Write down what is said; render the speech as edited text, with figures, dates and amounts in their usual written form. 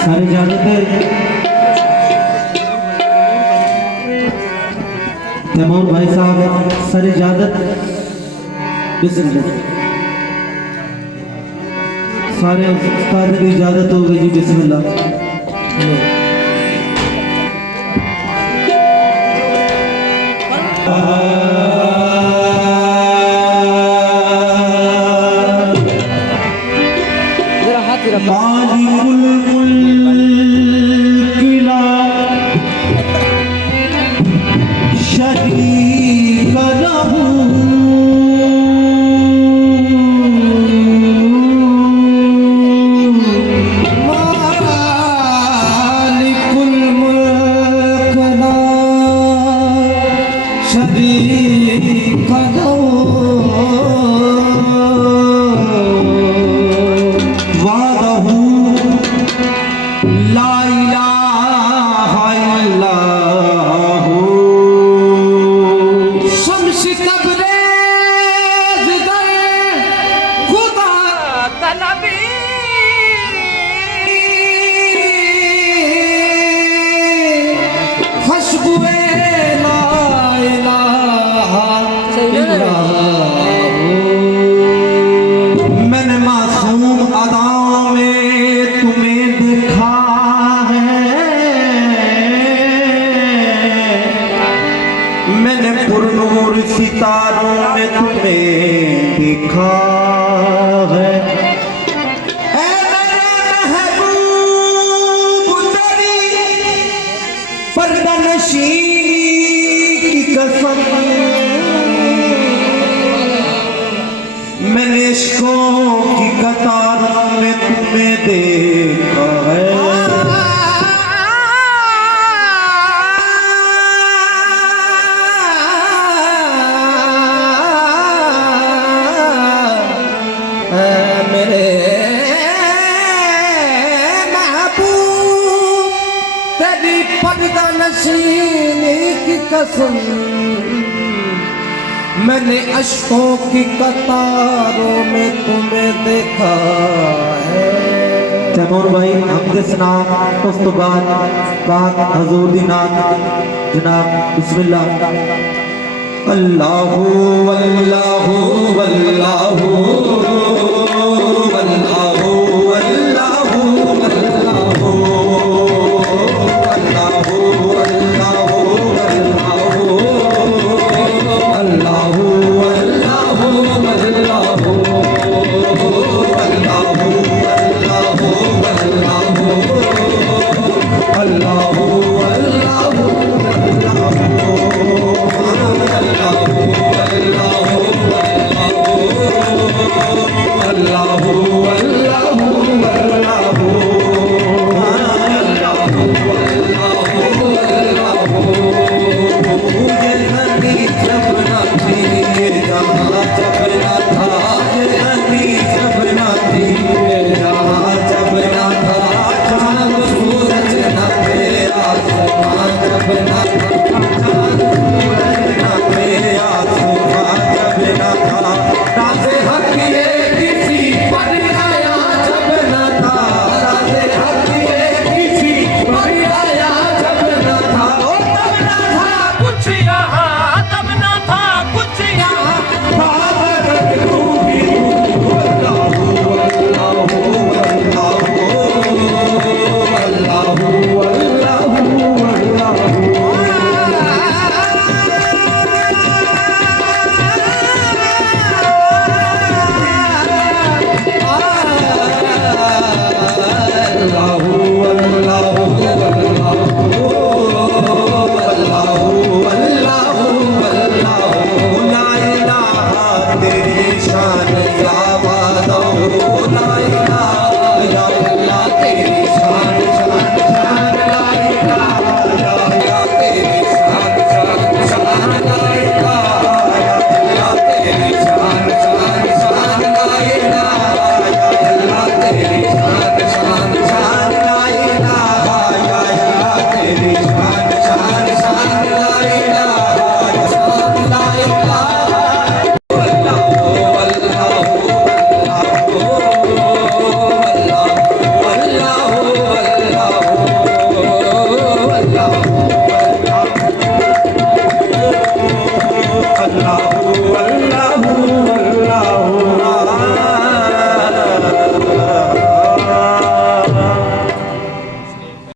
सारी इजाजत है तैमूर भाई साहब, सारी इजाजत सारे उस्ताद की इजाजत हो गई जी। बिस्मिल्लाह। मैंने मासूम अदाओं में तुम्हें देखा है, मैंने पुरनूर सितारों में तुम्हें देखा है। की कसम मैंने इश्कों की कतार में तुम्हें देखा है। मेरे महबूब तेरी पर्दा नशीनी की कसम मैंने अश्कों की कतारों में तुम्हें देखा है। तैमूर भाई हमदे सना उस तो बाद पाक हजूर दी नात जनाब बिस्मिल्लाह। अल्लाहु अल्लाहु अल्लाहु